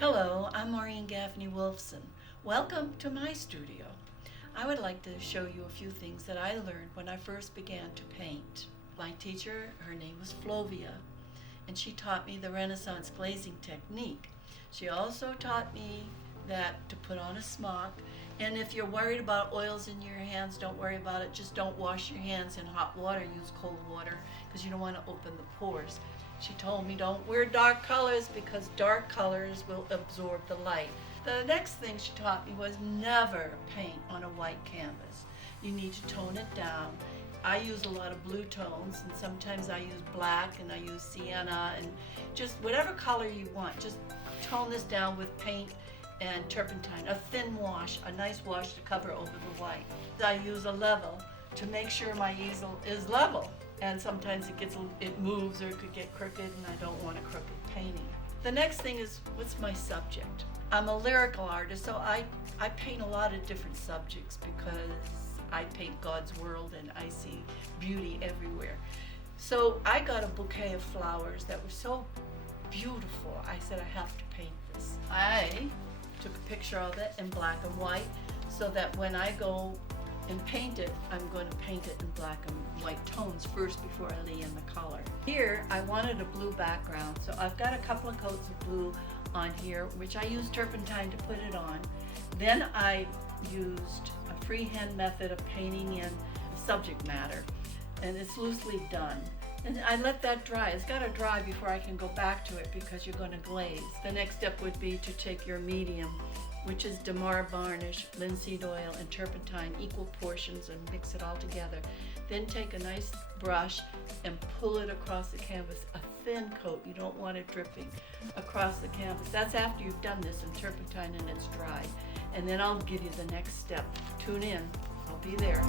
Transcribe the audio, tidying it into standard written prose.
Hello, I'm Maureen Gaffney Wolfson. Welcome to my studio. I would like to show you a few things that I learned when I first began to paint. My teacher, her name was Flovia, and she taught me the Renaissance glazing technique. She also taught me that to put on a smock, and if you're worried about oils in your hands, don't worry about it. Just don't wash your hands in hot water, use cold water, because you don't want to open the pores. She told me don't wear dark colors because dark colors will absorb the light. The next thing she taught me was never paint on a white canvas. You need to tone it down. I use a lot of blue tones, and sometimes I use black and I use sienna, and just whatever color you want. Just tone this down with paint and turpentine, a thin wash, a nice wash to cover over the white. I use a level to make sure my easel is level, and sometimes it moves or it could get crooked, and I don't want a crooked painting. The next thing is, what's my subject? I'm a lyrical artist, so I paint a lot of different subjects because I paint God's world and I see beauty everywhere. So I got a bouquet of flowers that were so beautiful. I said, I have to paint this. I took a picture of it in black and white so that when I go and paint it, I'm going to paint it in black and white tones first before I lay in the color. Here, I wanted a blue background, so I've got a couple of coats of blue on here, which I used turpentine to put it on. Then I used a freehand method of painting in subject matter, and it's loosely done. And I let that dry. It's got to dry before I can go back to it because you're going to glaze. The next step would be to take your medium, which is Damar varnish, linseed oil, and turpentine, equal portions, and mix it all together. Then take a nice brush and pull it across the canvas, a thin coat, you don't want it dripping, across the canvas. That's after you've done this in turpentine and it's dried. And then I'll give you the next step. Tune in, I'll be there.